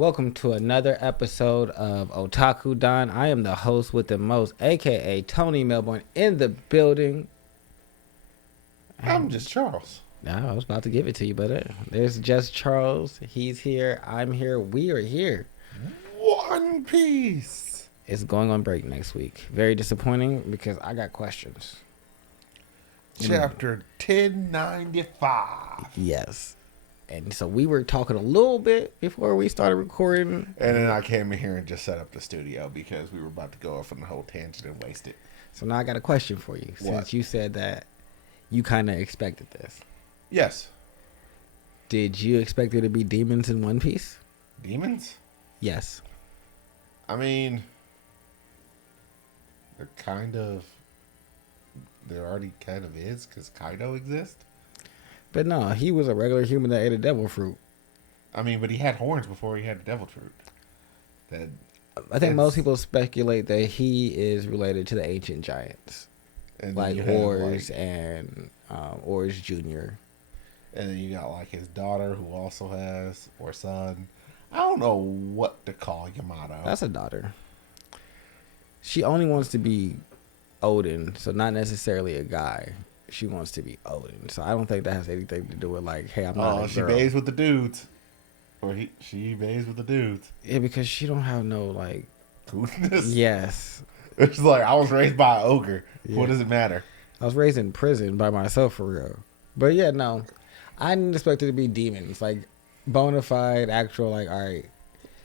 Welcome to another episode of Otaku Don. I am the host with the most, aka Tony Melbourne, in the building. I'm just Charles. No, I was about to give it to you, but there's just Charles. He's here. I'm here. We are here. One Piece. It's going on break next week. Very disappointing because I got questions. Chapter 1095. Yes. And so we were talking a little bit before we started recording. And then I came in here and just set up the studio because we were about to go off on the whole tangent and waste it. So now I got a question for you. What? Since you said that you kind of expected this. Yes. Did you expect there to be demons in One Piece? Demons? Yes. I mean, there already kind of is because Kaido exists. But no, he was a regular human that ate a devil fruit. I mean, but he had horns before he had the devil fruit. I think most people speculate that he is related to the ancient giants. And Like Ors and Ors Jr. And then you got like his daughter who also has, or son. I don't know what to call Yamato. That's a daughter. She only wants to be Odin, so not necessarily a guy. She wants to be Odin. So I don't think that has anything to do with like, hey, I'm not a girl. She bathes with the dudes. Or she bathes with the dudes. Yeah, because she don't have no like Coolness. Yes. It's like I was raised by an ogre. Yeah. What does it matter? I was raised in prison by myself for real. But yeah, no. I didn't expect it to be demons. Like bona fide, actual, like, all right,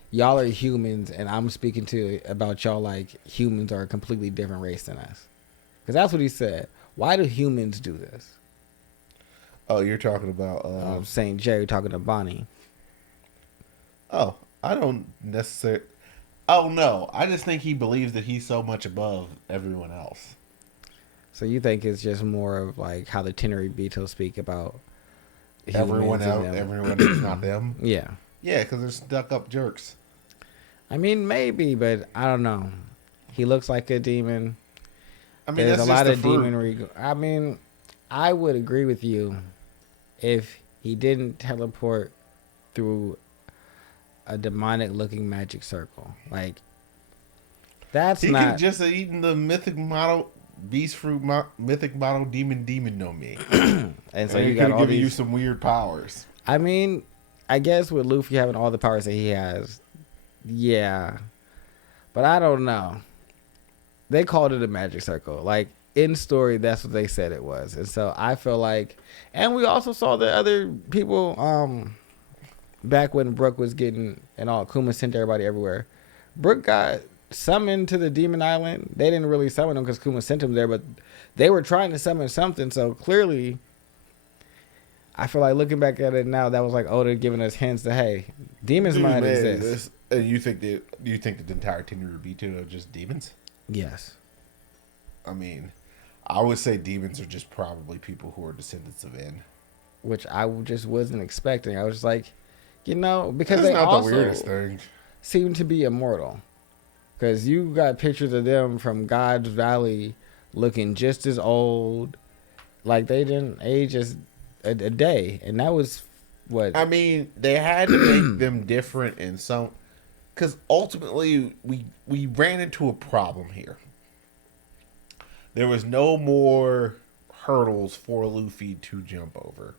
y'all are humans and I'm speaking to about y'all like humans are a completely different race than us. Because that's what he said. Why do humans do this? Oh, you're talking about St. Jerry talking to Bonnie. Oh, I don't necessarily. Oh no, I just think he believes that he's so much above everyone else. So you think it's just more of like how the Tenryubito speak about everyone else, everyone is not them. Yeah. Yeah, because they're stuck up jerks. I mean, maybe, but I don't know. He looks like a demon. I mean, there's that's a lot just of demonry. I mean, I would agree with you if he didn't teleport through a demonic-looking magic circle. Like, that's he not. He could just have eaten the mythic model beast fruit, mythic model demon no me, and so you got all giving these. You some weird powers. I mean, I guess with Luffy having all the powers that he has, yeah, but I don't know. They called it a magic circle. Like, in story, that's what they said it was. And so I feel like... And we also saw the other people... back when Brook was getting... And all Kuma sent everybody everywhere. Brook got summoned to the Demon Island. They didn't really summon him because Kuma sent him there. But they were trying to summon something. So clearly... I feel like looking back at it now, that was like Oda giving us hints that, hey, demons might exist. And you think that the entire Tenryubito are just demons? Yes. I mean, I would say demons are just probably people who are descendants of En. Which I just wasn't expecting. I was just like, because That's they not also the weirdest thing. seem to be immortal. Because you got pictures of them from God's Valley looking just as old. Like they didn't age as a day. And that was what? I mean, they had to make them different in some... Because ultimately, we ran into a problem here. There was no more hurdles for Luffy to jump over.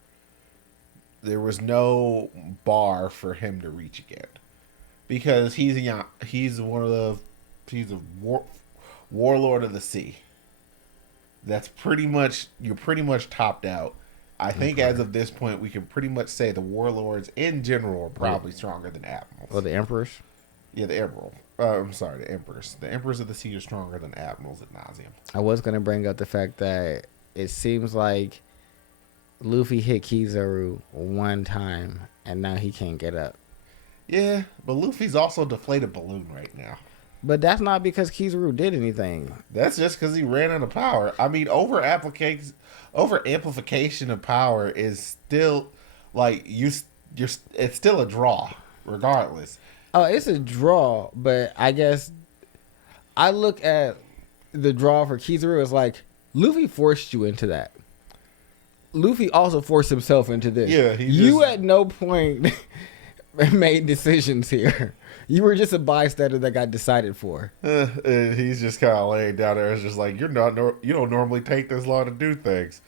There was no bar for him to reach again. Because he's a warlord of the sea. That's you're pretty much topped out. I think as of this point, we can pretty much say the warlords in general are probably stronger than admirals. Or the emperors? Yeah, the admiral. I'm sorry, the emperors. The emperors of the sea are stronger than admirals at nauseam. I was going to bring up the fact that it seems like Luffy hit Kizaru one time, and now he can't get up. Yeah, but Luffy's also a deflated balloon right now. But that's not because Kizaru did anything. That's just because he ran out of power. I mean, over amplification of power is still like it's still a draw, regardless. Oh, it's a draw, but I guess I look at the draw for Kizaru as like Luffy forced you into that. Luffy also forced himself into this. Yeah, you at no point made decisions here. You were just a bystander that got decided for. And he's just kind of laying down there. It's just like you don't normally take this long to do things.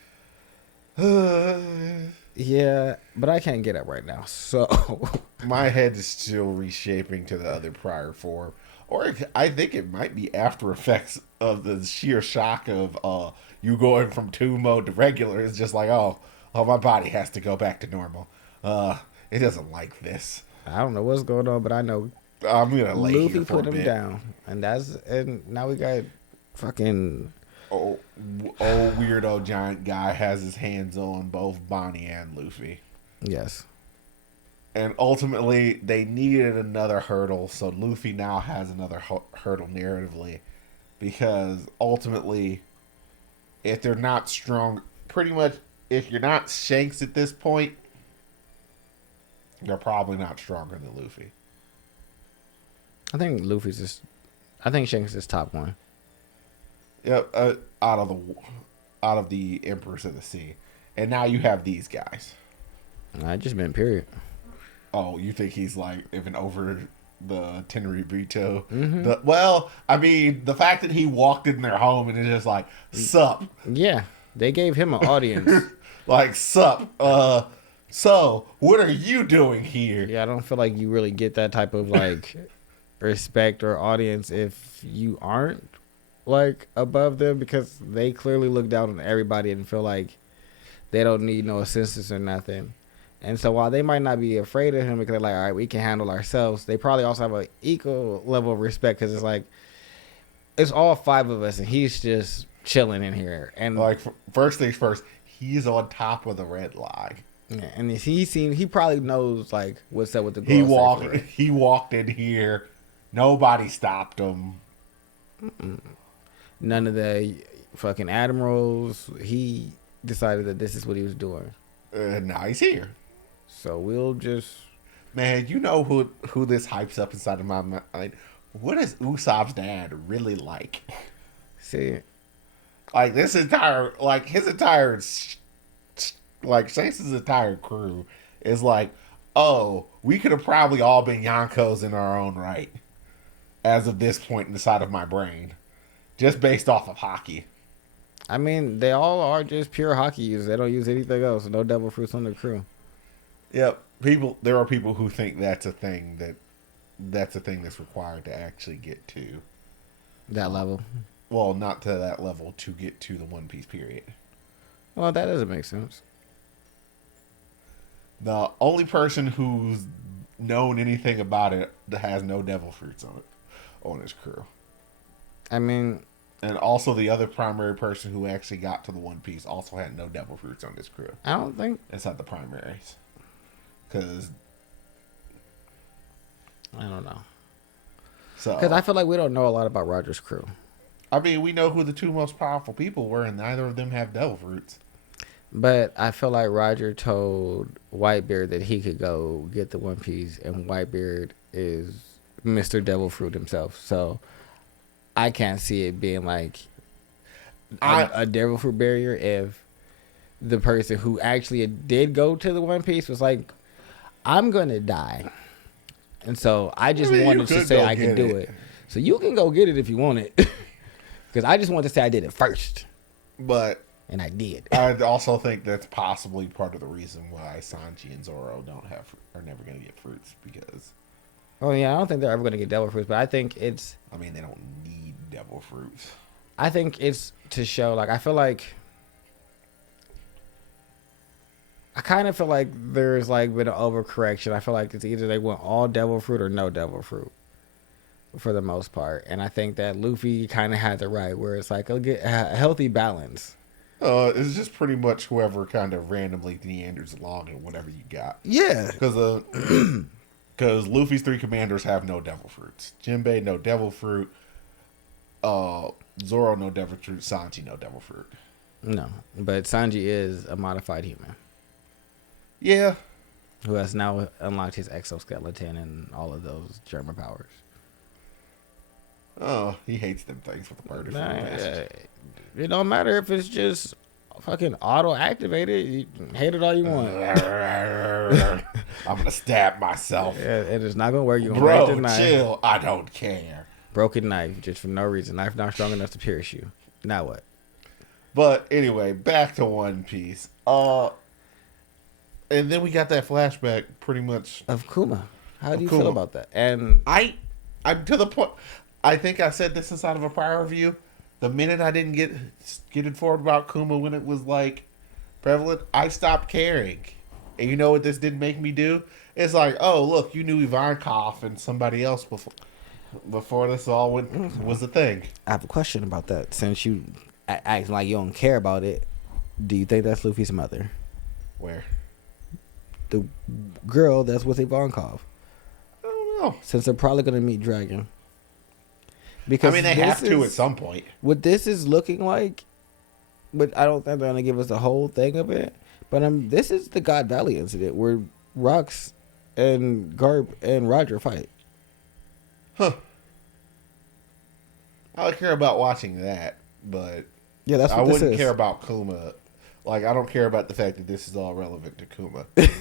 Yeah, but I can't get up right now. So My head is still reshaping to the other prior form. Or I think it might be after effects of the sheer shock of you going from 2 mode to regular. It's just like, my body has to go back to normal. It doesn't like this. I don't know what's going on, but I know I'm gonna lay here Luffy for put a him bit. down, and now we got fucking Old weirdo giant guy has his hands on both Bonnie and Luffy. yes. And ultimately, they needed another hurdle, so Luffy now has another hurdle narratively. Because ultimately, if they're not strong, pretty much, if you're not Shanks at this point, you're probably not stronger than Luffy. I think Luffy's just. I think Shanks is top one. Yep, out of the Emperors of the Sea, and now you have these guys. I just meant period. Oh, you think he's like even over the Tenryubito? Mm-hmm. Well, I mean, the fact that he walked in their home and it's just like, sup, Yeah, they gave him an audience. like sup. So what are you doing here? Yeah, I don't feel like you really get that type of like respect or audience if you aren't like above them, because they clearly look down on everybody and feel like they don't need no assistance or nothing. And so while they might not be afraid of him because they're like, all right, we can handle ourselves, they probably also have an equal level of respect because it's like it's all 5 of us and he's just chilling in here. And Like first things first, he's on top of the red line. yeah, and he probably knows like what's up with the girl. He walked in here. Nobody stopped him. None of the fucking admirals. He decided that this is what he was doing. And now he's here. So we'll just. Man, you know who this hypes up inside of my mind? What is Usopp's dad really like? See, Like this entire, like his entire, like Shanks' entire crew is like, oh, we could have probably all been Yonkos in our own right, as of this point inside of my brain, just based off of hockey. I mean, they all are just pure hockey users. They don't use anything else. No devil fruits on the crew. Yep, there are people who think that's a thing that's required to actually get to That level. well, not to that level to get to the One Piece period. Well, that doesn't make sense. The only person who's known anything about it that has no devil fruits on his crew. I mean, And also the other primary person who actually got to the One Piece also had no devil fruits on his crew. I don't think. Inside the primaries. Because I don't know. So Because I feel like we don't know a lot about Roger's crew. I mean, we know who the 2 most powerful people were, and neither of them have devil fruits. But I feel like Roger told Whitebeard that he could go get the One Piece, and Whitebeard is Mr. Devil Fruit himself. So I can't see it being like a Devil Fruit barrier if the person who actually did go to the One Piece was like, I'm going to die. And so I just wanted to say I can do it. So you can go get it if you want it. Because I just want to say I did it first. But And I did. I also think that's possibly part of the reason why Sanji and Zoro are never going to get fruits, because Oh yeah, I don't think they're ever going to get devil fruits, but I think it's they don't need devil fruits. I think it's to show, like, I feel like I kind of feel like there's like been an overcorrection. I feel like it's either they want all devil fruit or no devil fruit for the most part, and I think that Luffy kind of had the right where it's like a healthy balance. It's just pretty much whoever kind of randomly meanders along and whatever you got. Yeah, Because Luffy's 3 commanders have no devil fruits. Jinbei, no devil fruit. Zoro, no devil fruit. Sanji, no devil fruit. no, but Sanji is a modified human Yeah. who has now unlocked his exoskeleton and all of those German powers. Oh, he hates them things with the murder. It don't matter if it's just fucking auto activated. You hate it all you want. I'm gonna stab myself. Yeah, it is not gonna work. You're gonna Bro, break the knife. chill. I don't care. Broken knife, just for no reason. Knife not strong enough to pierce you. Now what? But anyway, back to One Piece. And then we got that flashback, pretty much Of Kuma. How do you Kuma. feel about that? And I'm to the point. I think I said this inside of a prior review. The minute I didn't get informed about Kuma when it was like prevalent, I stopped caring. And you know what this didn't make me do? It's like, oh look, you knew Ivankov and somebody else before this all was a thing. I have a question about that. Since you acting like you don't care about it, do you think that's Luffy's mother? Where? The girl that's with Ivankov. I don't know. Since they're probably gonna meet Dragon. Because I mean, they have to at some point. What this is looking like, but I don't think they're gonna give us the whole thing of it. But this is the God Valley incident where Rox and Garp and Roger fight. Huh. I would care about watching that, but Yeah, that's what I this wouldn't is. care about Kuma. Like, I don't care about the fact that this is all relevant to Kuma. It's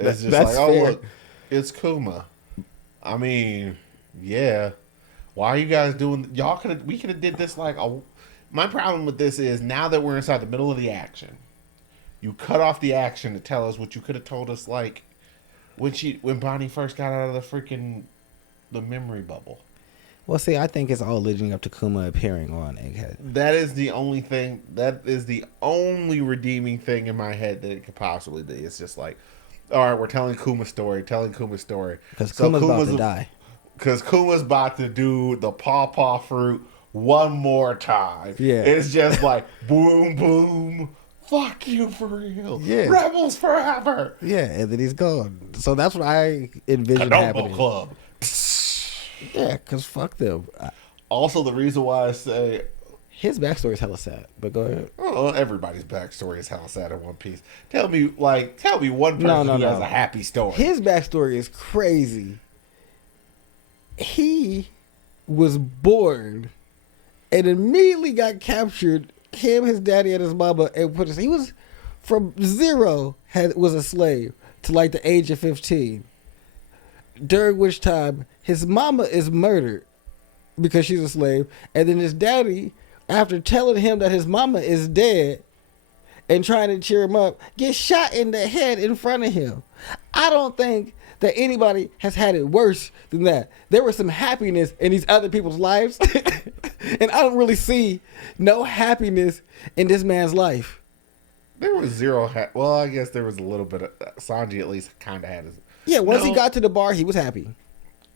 just That's like, oh, fair. look, it's Kuma. I mean, yeah. Why are you guys doing? We could have did this like a. My problem with this is now that we're inside the middle of the action, you cut off the action to tell us what you could have told us like when Bonnie first got out of the memory bubble. Well, see, I think it's all leading up to Kuma appearing on Egghead. That is the only thing. That is the only redeeming thing in my head that it could possibly be. It's just like, all right, we're telling Kuma's story. Because Kuma's about to die. Because Kuma's about to do the pawpaw fruit one more time. Yeah. It's just like, boom, boom. Fuck you for real. Yeah. Rebels forever. Yeah, and then he's gone. So that's what I envision Kanobo happening. Club. Yeah, because fuck them. Also, the reason why I say... His backstory is hella sad, but go ahead. Oh, everybody's backstory is hella sad in One Piece. Tell me one person who has a happy story. His backstory is crazy. He was born and immediately got captured. Him, his daddy, and his mama, and he was from zero was a slave to like the age of 15. During which time his mama is murdered because she's a slave, and then his daddy, after telling him that his mama is dead and trying to cheer him up, gets shot in the head in front of him. I don't think that anybody has had it worse than that. There was some happiness in these other people's lives, and I don't really see no happiness in this man's life. There was zero. Well, I guess there was a little bit of Sanji. At least kind of had his. Yeah, once he got to the bar, he was happy.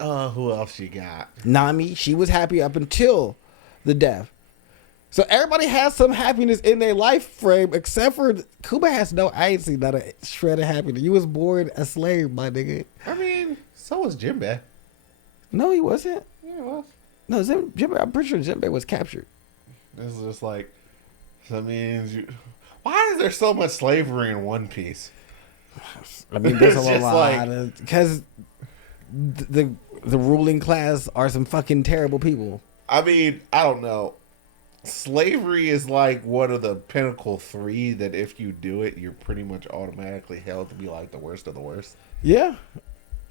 Who else you got? Nami, she was happy up until the death. So everybody has some happiness in their life frame, except for Kuma has no. I ain't seen not a shred of happiness. You was born a slave, my nigga. I mean, so was Jinbei. No, he wasn't. Yeah, he was. No, Jinbei, I'm pretty sure Jinbei was captured. This is just like, that means you. Why is there so much slavery in One Piece? I mean, there's a It's just lot because the ruling class are some fucking terrible people. I mean, I don't know. Slavery is like one of the pinnacle 3 that if you do it, you're pretty much automatically held to be like the worst of the worst. Yeah,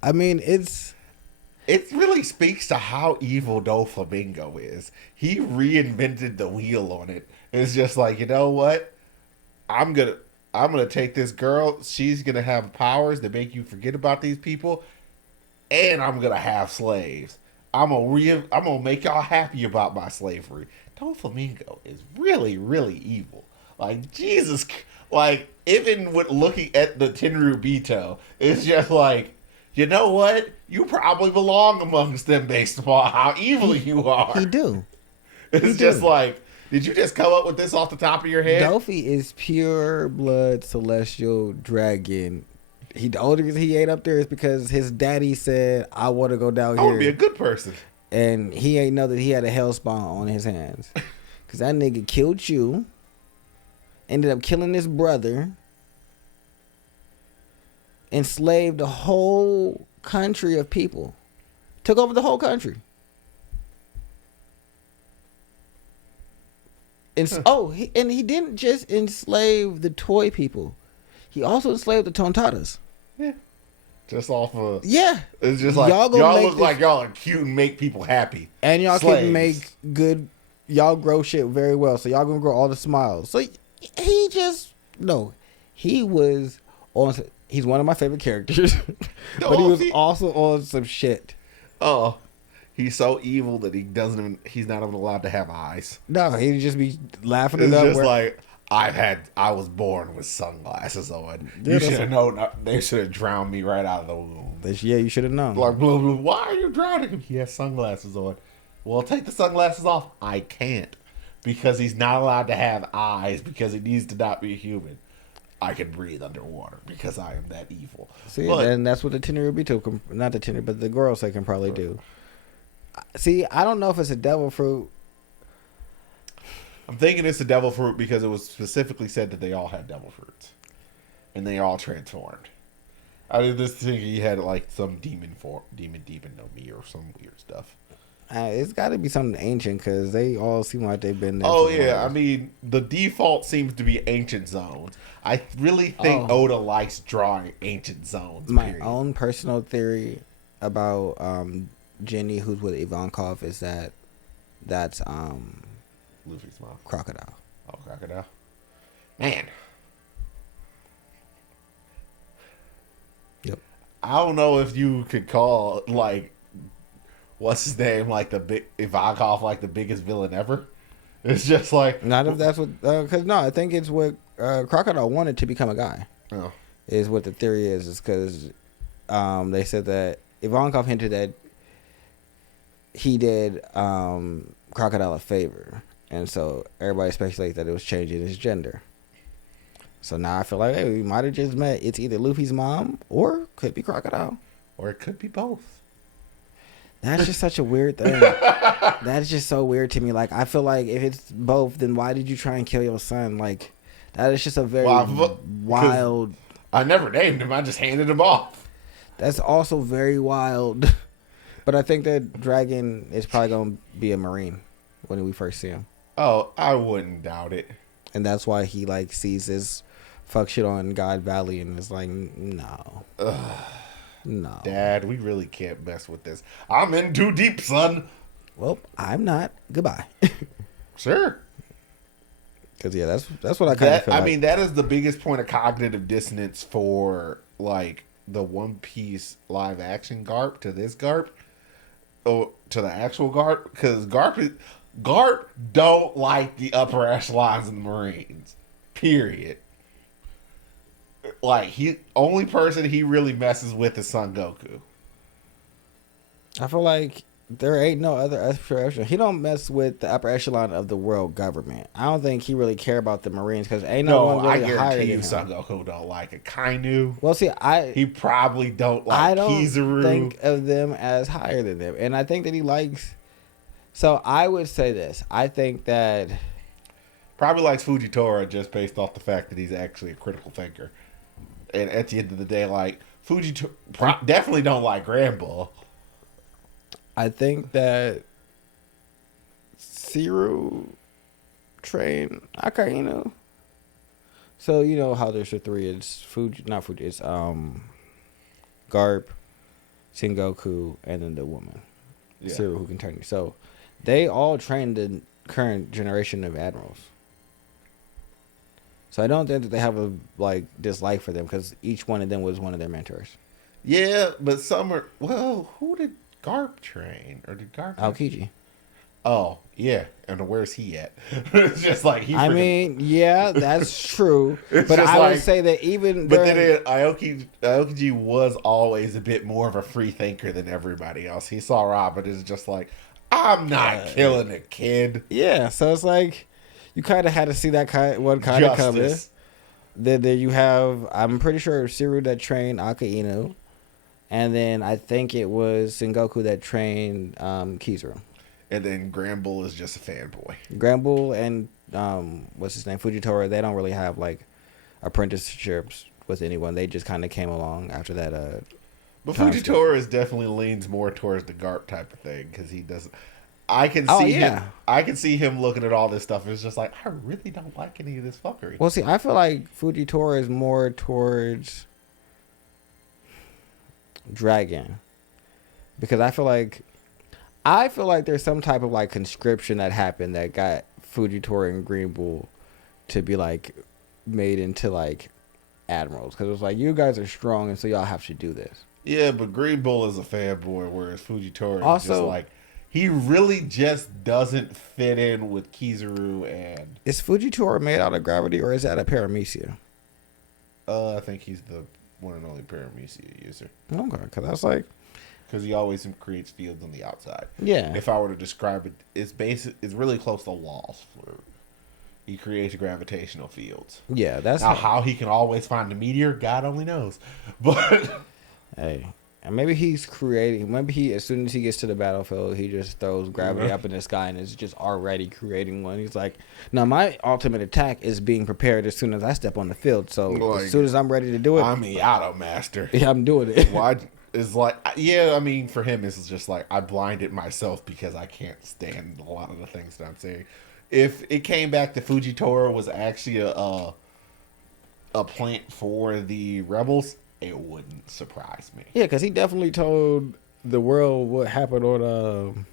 I mean It really speaks to how evil Doflamingo is. He reinvented the wheel on it. It's just like, you know what? I'm gonna take this girl. She's gonna have powers that make you forget about these people, and I'm gonna have slaves. I'm gonna make y'all happy about my slavery. Doflamingo is really, really evil. Like Jesus, like even with looking at the Tenryubito, it's just like, you know what? You probably belong amongst them based upon how evil you are. he do. It's just like, did you just come up with this off the top of your head? Dofi is pure blood celestial dragon. The only reason he ain't up there is because his daddy said, "I want to go down I here." want to be a good person. And he ain't know that he had a hellspawn on his hands. Because that nigga killed you. Ended up killing his brother. Enslaved the whole country of people. Took over the whole country. And he didn't just enslave the toy people. He also enslaved the Tontatas. Yeah. Just off of Yeah. it's just like y'all look like y'all are cute and make people happy. And y'all Slaves. can make good. Y'all grow shit very well, so y'all gonna grow all the smiles. So he just he was on. He's one of my favorite characters, but he was also on some shit. Oh, he's so evil that he's not even allowed to have eyes. No, he'd just be laughing It's it up. just like I was born with sunglasses on. Yeah, You should have known. They should have drowned me right out of the womb. Yeah, you should have known. Like, blah, blah, why are you drowning him? He has sunglasses on. Well, take the sunglasses off. I can't. Because he's not allowed to have eyes because he needs to not be human. I can breathe underwater because I am that evil. See, and that's what the Tenryubito, not the Tenryubito, but the Gorosei can probably do. See, I don't know if it's a devil fruit. I'm thinking it's a devil fruit because it was specifically said that they all had devil fruits. And they all transformed. I did this thing. He had like some demon no me or some weird stuff. It's got to be something ancient because they all seem like they've been there. Oh yeah, I mean the default seems to be ancient zones. I really think Oda likes drawing ancient zones. My own personal theory about Jenny, who's with Ivankov, is that's Luffy's mom. Crocodile. Oh, Crocodile. Man. Yep. I don't know if you could call like what's his name like the big Ivankov like the biggest villain ever. It's just like not if that's what because no, I think it's what Crocodile wanted to become a guy. Oh. Is what the theory is because they said that Ivankov hinted that he did Crocodile a favor, and so everybody speculates that it was changing his gender. So now I feel like, hey, we might have just met. It's either Luffy's mom or could be Crocodile. Or it could be both. That's just such a weird thing. That's just so weird to me. Like, I feel like if it's both, then why did you try and kill your son? Like, that is just a very wild... I never named him. I just handed him off. That's also very wild. But I think that Dragon is probably going to be a Marine when we first see him. Oh, I wouldn't doubt it. And that's why he, like, sees this fuck shit on God Valley and is like, no. Ugh. No. Dad, we really can't mess with this. I'm in too deep, son. Well, I'm not. Goodbye. Sure. Because, yeah, that's what I kind of feel like. I mean, that is the biggest point of cognitive dissonance for, like, the One Piece live action Garp to this Garp. Or to the actual Garp. Because Garp don't like the upper echelons of the Marines. Period. Like, only person he really messes with is Son Goku. I feel like there ain't no other upper echelon. He don't mess with the upper echelon of the world government. I don't think he really care about the Marines because ain't no one really higher than him. I guarantee you Son Goku don't like a Kainu. Well, see, he probably don't like I don't Kizaru. think of them as higher than them. And I think that he likes... So I would say this. I think that... Probably likes Fujitora just based off the fact that he's actually a critical thinker. And at the end of the day, like, Fujitora definitely don't like Granbull. I think that Siru trained Akainu. So, you know how there's the three. It's it's Garp, Sengoku, and then the woman. Yeah. Siru, who can turn you. So, they all train the current generation of admirals. So I don't think that they have a dislike for them because each one of them was one of their mentors. Yeah, but some are... Well, who did Garp train? Or did Garp... Aokiji. Oh, yeah. And where's he at? It's just like... I mean, yeah, that's true. But I would say that even... But then Aokiji was always a bit more of a free thinker than everybody else. He saw Robin as just like, I'm not killing a kid. Yeah, so it's like... You kind of had to see that kind of coming. Then you have, I'm pretty sure, Siru that trained Akainu. And then I think it was Sengoku that trained Kizaru. And then Granbull is just a fanboy. Granbull and, what's his name, Fujitora, they don't really have, apprenticeships with anyone. They just kind of came along after that. But Fujitora definitely leans more towards the Garp type of thing because he doesn't... I can Oh see him. yeah. I can see him looking at all this stuff. It's just like I really don't like any of this fuckery. Well, see, I feel like Fujitora is more towards Dragon because I feel like there's some type of like conscription that happened that got Fujitora and Green Bull to be like made into like admirals because it was like you guys are strong and so y'all have to do this. Yeah, but Green Bull is a fanboy, whereas Fujitora is just Also, like he really just doesn't fit in with Kizaru and. is Fujitora made out of gravity or is that a paramecia? I think he's the one and only paramecia user Okay, because I was like, because he always creates fields on the outside. yeah, If I were to describe it, it's really close to laws. He creates gravitational fields. yeah, that's Now, how he can always find a meteor, God only knows. But hey. And maybe he's creating. Maybe he, as soon as he gets to the battlefield, he just throws gravity up in the sky and is just already creating one. He's like, "No, my ultimate attack is being prepared as soon as I step on the field. So like, as soon as I'm ready to do it, I'm the auto master. yeah, I'm doing it." Why is like, yeah, I mean, for him, it's just like I blinded myself because I can't stand a lot of the things that I'm saying. If it came back to Fujitora was actually a plant for the rebels, it wouldn't surprise me. Yeah, because he definitely told the world what happened on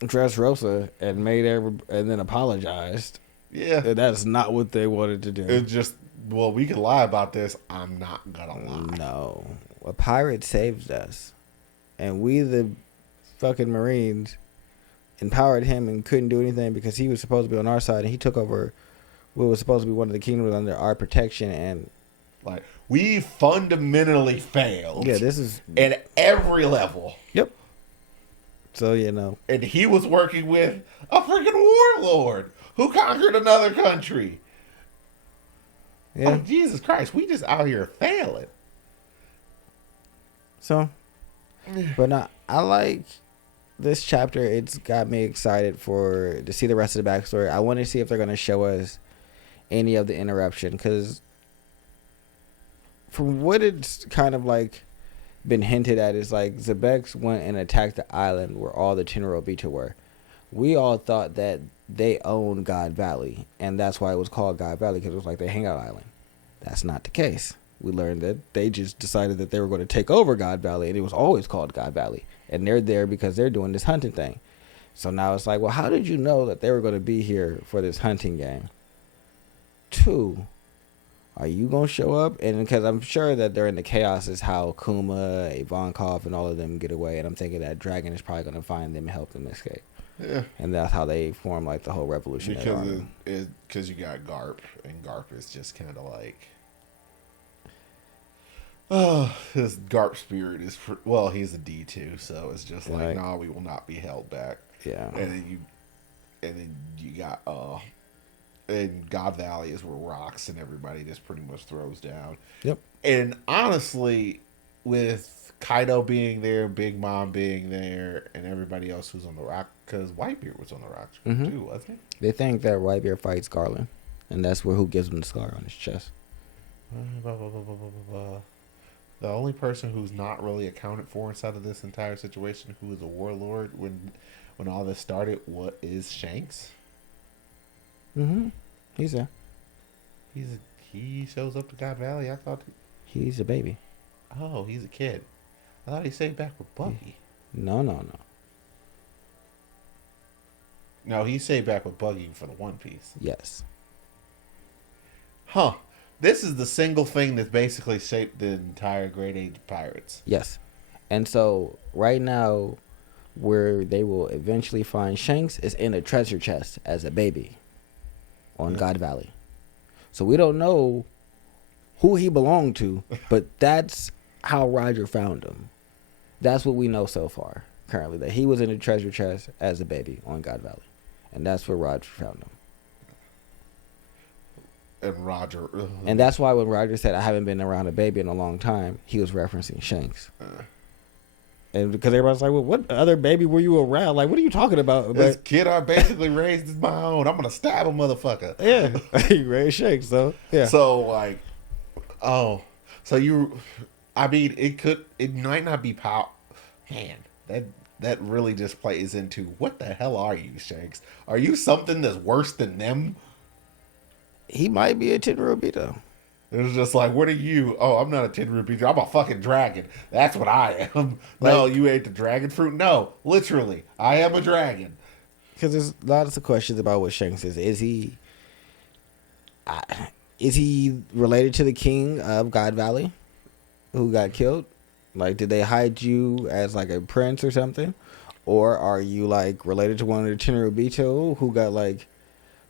Dressrosa and and then apologized. Yeah, And that's not what they wanted to do. it's just well, we can lie about this. I'm not gonna lie. No, a pirate saved us, and we the fucking Marines empowered him and couldn't do anything because he was supposed to be on our side and he took over what was supposed to be one of the kingdoms under our protection and. Like we fundamentally failed. Yeah, this is at every level. Yep. So you know, and he was working with a freaking warlord who conquered another country. yeah. Like, Jesus Christ, we just out here failing. So, but I like this chapter. It's got me excited to see the rest of the backstory. I want to see if they're going to show us any of the interruption because. From what it's kind of like been hinted at is like Zebex went and attacked the island where all the Tenryubito were. We all thought that they owned God Valley, and that's why it was called God Valley because it was like their hangout island. That's not the case. We learned that they just decided that they were going to take over God Valley, and it was always called God Valley. And they're there because they're doing this hunting thing. So now it's like, well, how did you know that they were going to be here for this hunting game? 2. Are you going to show up? And because I'm sure that during the chaos is how Kuma, Ivankov, and all of them get away. And I'm thinking that Dragon is probably going to find them and help them escape. Yeah. And that's how they form like the whole revolutionary army. Because you got Garp, and Garp is just kind of like, oh, his Garp spirit is he's a D2, so it's just like, nah, we will not be held back. Yeah. And then you got and God Valley is where rocks and everybody just pretty much throws down. Yep. And honestly, with Kaido being there, Big Mom being there, and everybody else who's on the rock, because Whitebeard was on the rocks too, wasn't he? They think that Whitebeard fights Garland, and that's who gives him the scar on his chest. The only person who's not really accounted for inside of this entire situation, who is a warlord when all this started, what is Shanks? He's there. He shows up to God Valley. I thought he's a baby. Oh, he's a kid. I thought he stayed back with Buggy. No. No, he stayed back with Buggy for the One Piece. Yes. Huh. This is the single thing that's basically shaped the entire Great Age of Pirates. Yes. And so right now, where they will eventually find Shanks is in a treasure chest as a baby on God Valley. So we don't know who he belonged to, but that's how Roger found him. That's what we know so far, currently, that he was in a treasure chest as a baby on God Valley. And that's where Roger found him. And Roger. And that's why when Roger said, I haven't been around a baby in a long time, he was referencing Shanks. And because everybody's like, well, what other baby were you around? Like, what are you talking about? This kid I basically raised is my own. I'm going to stab a motherfucker. Yeah. He raised Shanks, so, yeah. So, like, I mean, it might not be power. Man, that really just plays into what the hell are you, Shanks? Are you something that's worse than them? He might be a Tenryubito. It was just like, what are you? Oh, I'm not a Tenryubito. I'm a fucking dragon. That's what I am. No, Like, you ate the dragon fruit? No, literally, I am a dragon. because there's lots of questions about what Shanks is. Uh, is he related to the king of God Valley who got killed? Like, did they hide you as like a prince or something? Or are you like related to one of the Tenryubito who got like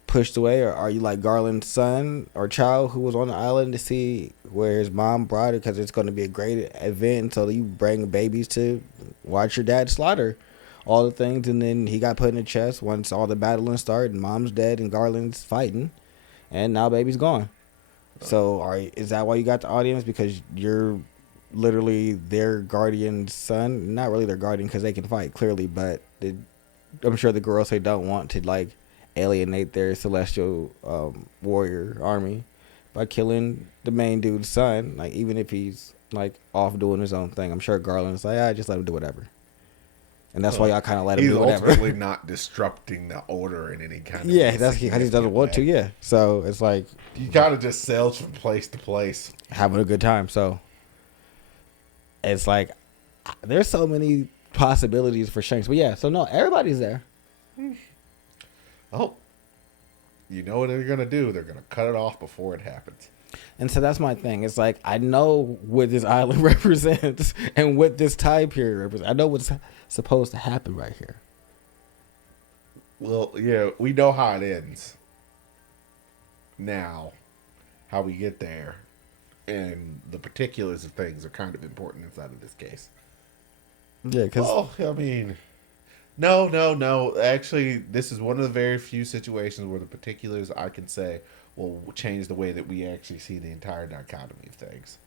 pushed away? Or are you like Garland's son or child who was on the island to see where his mom brought it because it's going to be a great event? So you bring babies to watch your dad slaughter all the things, and then he got put in a chest once all the battling started, and mom's dead and Garland's fighting, and now baby's gone. So is that why you got the audience? Because you're literally their guardian's son? Not really their guardian because they can fight clearly, but I'm sure the girls they don't want to like alienate their celestial warrior army by killing the main dude's son. Like even if he's like off doing his own thing, I'm sure Garland's like, just let him do whatever. And that's why y'all kind of let him He's do whatever. ultimately not disrupting the order in any kind of Yeah, that's because he doesn't want to. Yeah, so it's like he kind of just sails from place to place, having a good time. So it's like there's so many possibilities for Shanks. But yeah, so no, everybody's there. Oh, you know what they're gonna do? They're gonna cut it off before it happens. And so that's my thing. It's like I know what this island represents and what this time period represents. I know what's supposed to happen right here. Well, yeah, we know how it ends. Now, how we get there and the particulars of things are kind of important inside of this case. Yeah, because I mean, no. Actually, this is one of the very few situations where the particulars I can say will change the way that we actually see the entire dichotomy of things.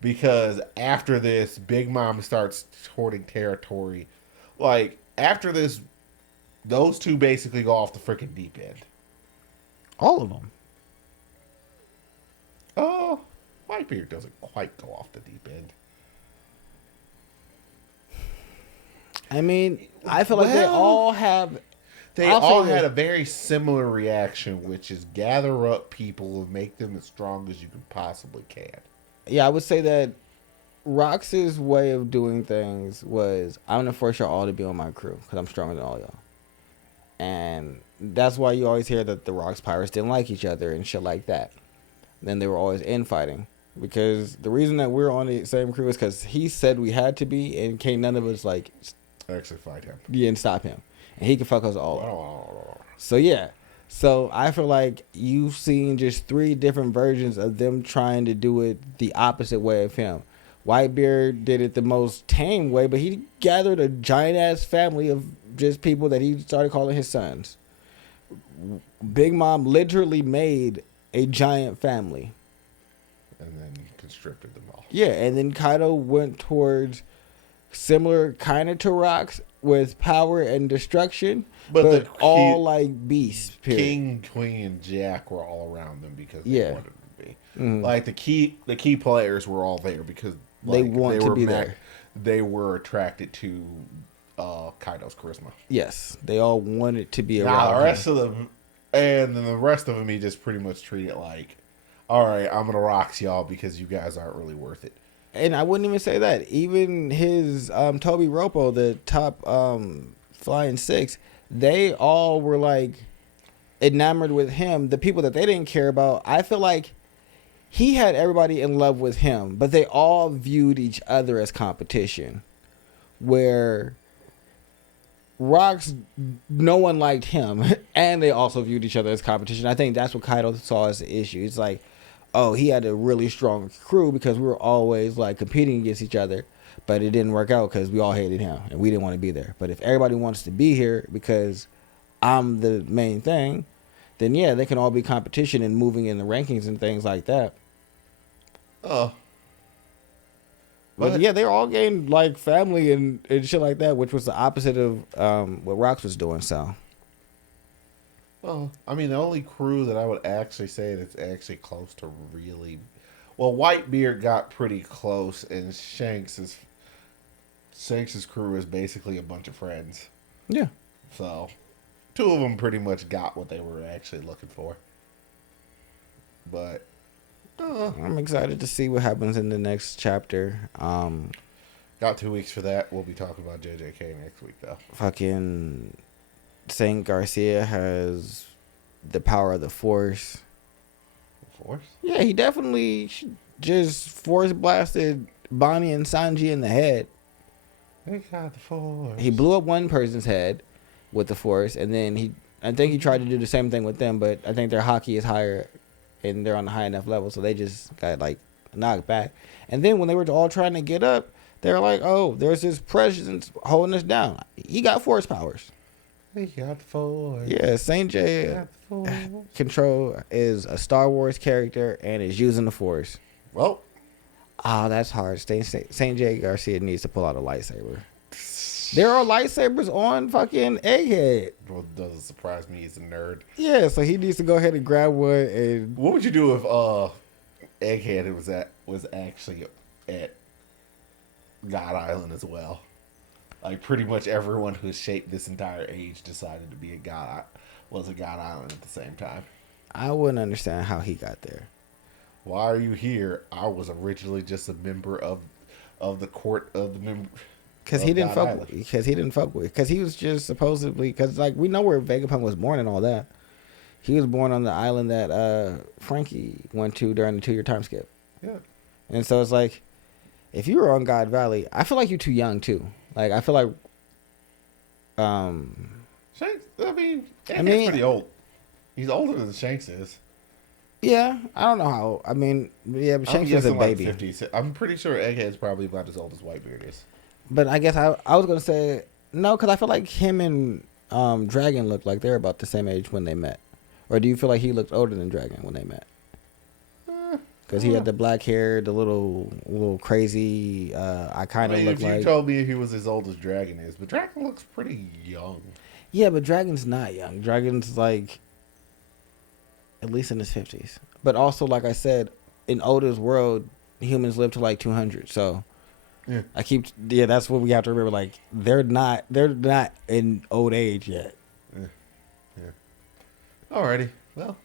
Because after this, Big Mom starts hoarding territory. Like, after this, those two basically go off the freaking deep end. all of them. Oh, Whitebeard doesn't quite go off the deep end. I mean, I feel like they all have. They all had a very similar reaction, which is gather up people and make them as strong as you can possibly can. Yeah, I would say that Rox's way of doing things was I'm gonna force y'all all to be on my crew because I'm stronger than all y'all, and that's why you always hear that the Rox pirates didn't like each other and shit like that. Then they were always infighting because the reason that we're on the same crew is because he said we had to be, and can't none of us like Actually, fight him. yeah and stop him, and he can fuck us all up. So yeah. So I feel like you've seen just 3 different versions of them trying to do it the opposite way of him. Whitebeard did it the most tame way, but he gathered a giant ass family of just people that he started calling his sons. Big Mom literally made a giant family. And then constricted them all. Yeah, and then Kaido went towards similar kind of to Rocks with power and destruction, but all like beasts. Period. King, Queen, and Jack were all around them because they wanted to be. Mm-hmm. Like the key players were all there because they want to be there. They were attracted to Kaido's charisma. Yes, they all wanted to be around. Now the rest of them, and then the rest of them, he just pretty much treated like, all right, I'm gonna rocks y'all because you guys aren't really worth it. And I wouldn't even say that. Even his Toby Ropo, the top flying 6, they all were like enamored with him. The people that they didn't care about, I feel like he had everybody in love with him, but they all viewed each other as competition. Where Rocks, no one liked him, and they also viewed each other as competition. I think that's what Kaido saw as the issue. It's like, oh, he had a really strong crew because we were always like competing against each other, but it didn't work out because we all hated him and we didn't want to be there. But if everybody wants to be here because I'm the main thing, then yeah, they can all be competition and moving in the rankings and things like that. Oh. But yeah, they all gained like family and shit like that, which was the opposite of what Rocks was doing. So, well, I mean, the only crew that I would actually say that's actually close to really, well, Whitebeard got pretty close, and Shanks Shanks' crew is basically a bunch of friends. Yeah. So, two of them pretty much got what they were actually looking for. But I'm excited to see what happens in the next chapter. Got 2 weeks for that. We'll be talking about JJK next week, though. Fucking Saint Garcia has the power of the Force. Force? Yeah, he definitely just Force blasted Bonnie and Sanji in the head. They got the Force. He blew up one person's head with the Force, and then I think he tried to do the same thing with them, but I think their hockey is higher, and they're on a high enough level, so they just got like knocked back. And then when they were all trying to get up, they were like, "Oh, there's this presence holding us down. He got Force powers." They got the Force. Yeah, Saint J Control is a Star Wars character and is using the Force. Well, that's hard. Saint J Garcia needs to pull out a lightsaber. There are lightsabers on fucking Egghead. well, it doesn't surprise me. He's a nerd. Yeah, so he needs to go ahead and grab one. And What would you do if Egghead was actually at God Island as well? Like pretty much everyone who's shaped this entire age decided to be a God Island at the same time. I wouldn't understand how he got there. Why are you here? I was originally just a member of the court of the member. Because he didn't fuck. Because he didn't fuck with. Because he was just supposedly. Because like we know where Vegapunk was born and all that. He was born on the island that Frankie went to during the 2-year time skip. Yeah. And so it's like, if you were on God Valley, I feel like you're too young too. Like I feel like, Shanks. Egghead's pretty old. He's older than Shanks is. Yeah, I don't know how. I mean, yeah, but Shanks is a baby. Like 50s. I'm pretty sure Egghead's probably about as old as Whitebeard is. But I guess I was gonna say no, because I feel like him and Dragon looked like they're about the same age when they met. Or do you feel like he looked older than Dragon when they met? Because he had the black hair, the little crazy. I kind of look if like. you told me he was as old as Dragon is, but Dragon looks pretty young. Yeah, but Dragon's not young. Dragon's like at least in his 50s. But also, like I said, in Oda's world, humans live to like 200. So yeah, that's what we have to remember. Like they're not in old age yet. Yeah. Alrighty. Well,